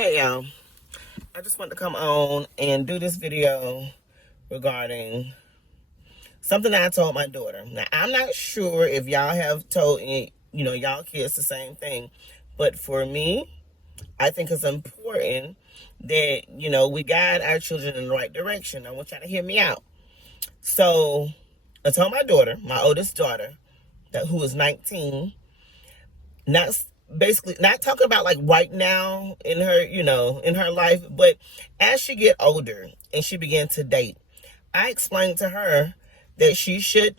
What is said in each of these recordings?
Hey y'all, I just want to come on and do this video regarding something that I told my daughter. Now, I'm not sure if y'all have told y'all kids the same thing, but for me, I think it's important that, we guide our children in the right direction. I want y'all to hear me out. So, I told my daughter, my oldest daughter, who is 19, not basically not talking about like right now in her in her life, but as she get older and she began to date, I explained to her that she should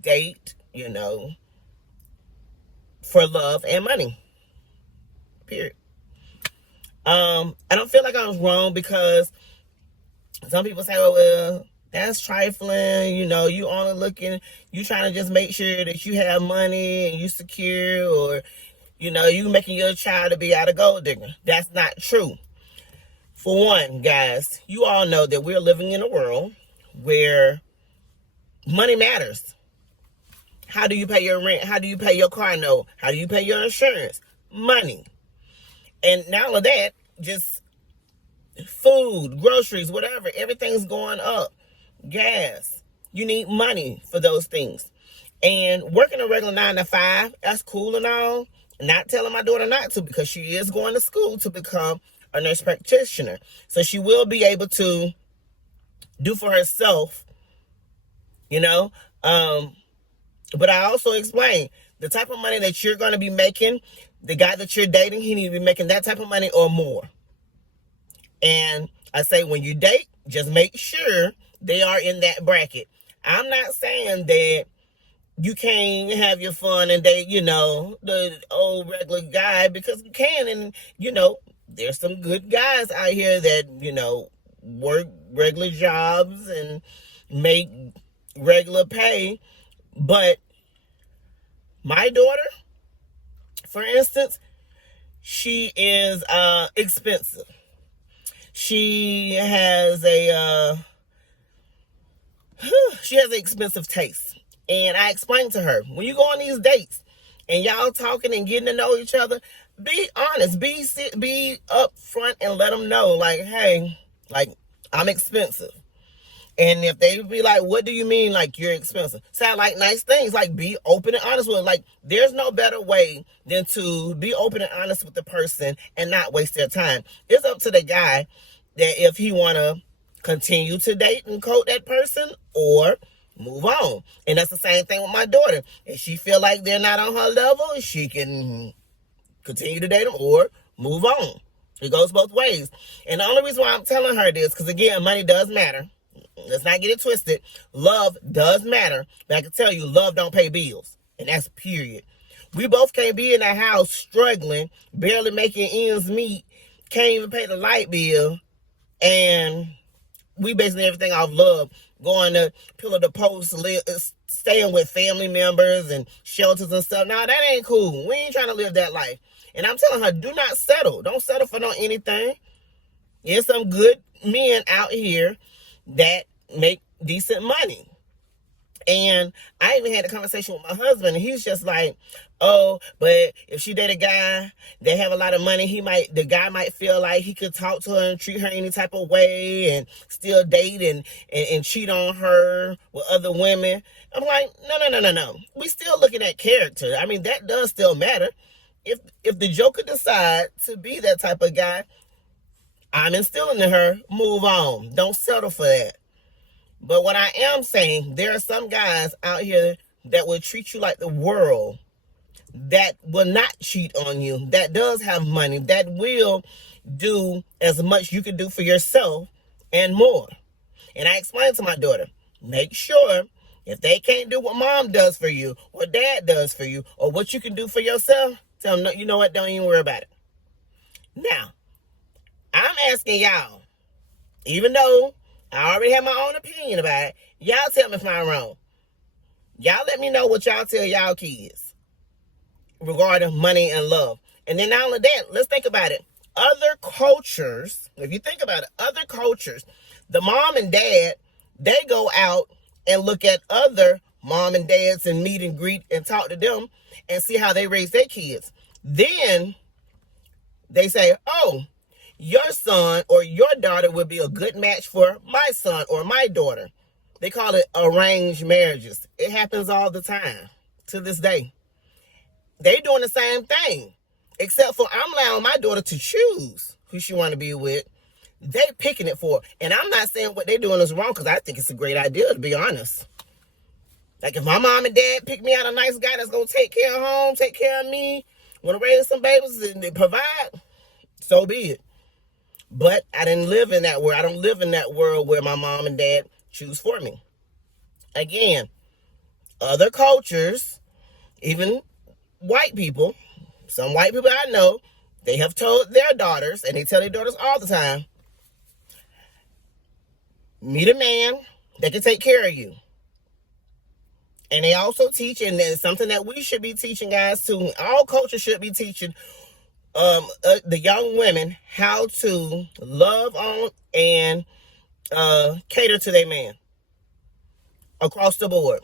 date for love and money, period. I don't feel like I was wrong, because some people say, well, that's trifling, you only looking, you trying to just make sure that you have money and you secure, or you making your child to be out of gold digger. That's not true. For one, guys, you all know that we're living in a world where money matters. How do you pay your rent? How do you pay your car note? How do you pay your insurance? Money. And not only that, just food, groceries, whatever, everything's going up. Gas. You need money for those things. And working a regular 9 to 5, that's cool and all. Not telling my daughter not to, because she is going to school to become a nurse practitioner. So she will be able to do for herself, But I also explain the type of money that you're going to be making, the guy that you're dating, he needs to be making that type of money or more. And I say, when you date, just make sure they are in that bracket. I'm not saying that you can't have your fun and date, the old regular guy, because you can. And, there's some good guys out here that, work regular jobs and make regular pay. But my daughter, for instance, she is expensive. She has an expensive taste. And I explained to her, when you go on these dates and y'all talking and getting to know each other, be honest, be upfront and let them know, like, hey, like, I'm expensive. And if they be like, what do you mean, like, you're expensive? Sound like nice things. Like, be open and honest with them. Like, there's no better way than to be open and honest with the person and not waste their time. It's up to the guy that if he want to continue to date and court that person or move on. And that's the same thing with my daughter. If she feel like they're not on her level, she can continue to date them or move on. It goes both ways. And the only reason why I'm telling her this, because again, money does matter. Let's not get it twisted. Love does matter. But I can tell you, love don't pay bills. And that's period. We both can't be in the house struggling, barely making ends meet, can't even pay the light bill, and we basing everything off love, going to pillar to post, staying with family members and shelters and stuff. Now, that ain't cool. We ain't trying to live that life. And I'm telling her, do not settle. Don't settle for no anything. There's some good men out here that make decent money. And I even had a conversation with my husband, and he's just like, oh, but if she date a guy that have a lot of money, the guy might feel like he could talk to her and treat her any type of way and still date and cheat on her with other women. I'm like, no. We still looking at character. I mean, that does still matter. If the joker decide to be that type of guy, I'm instilling in her, move on. Don't settle for that. But what I am saying, there are some guys out here that will treat you like the world, that will not cheat on you, that does have money, that will do as much you can do for yourself and more. And I explained to my daughter, make sure if they can't do what mom does for you, or dad does for you, or what you can do for yourself, tell them, no, you know what, don't even worry about it. Now, I'm asking y'all, even though I already have my own opinion about it, y'all tell me if I'm wrong. Y'all let me know what y'all tell y'all kids regarding money and love. And then not only that, let's think about it. Other cultures, if you think about it, other cultures, the mom and dad, they go out and look at other mom and dads and meet and greet and talk to them and see how they raise their kids. Then They say, oh, your son or your daughter would be a good match for my son or my daughter. They call it arranged marriages. It happens all the time to this day. They doing the same thing, except for I'm allowing my daughter to choose who she want to be with. They picking it for her. And I'm not saying what they doing is wrong, because I think it's a great idea, to be honest. Like, if my mom and dad pick me out a nice guy that's going to take care of home, take care of me, want to raise some babies and provide, so be it. But I didn't live in that world. I don't live in that world where my mom and dad choose for me. Again, other cultures, even white people, some white people I know, they have told their daughters, and they tell their daughters all the time, meet a man that can take care of you. And they also teach, and it's something that we should be teaching, guys, too. All cultures should be teaching the young women how to love on and cater to their man across the board.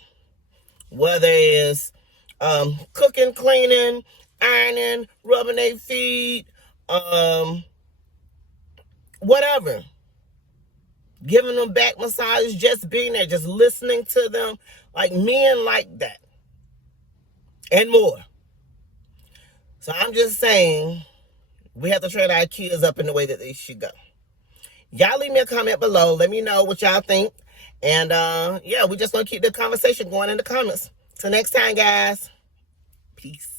Whether it's cooking, cleaning, ironing, rubbing their feet, whatever. Giving them back massages, just being there, just listening to them. Like, men like that. And more. So I'm just saying, we have to train our kids up in the way that they should go. Y'all leave me a comment below. Let me know what y'all think. And yeah, we're just going to keep the conversation going in the comments. Till next time, guys. Peace.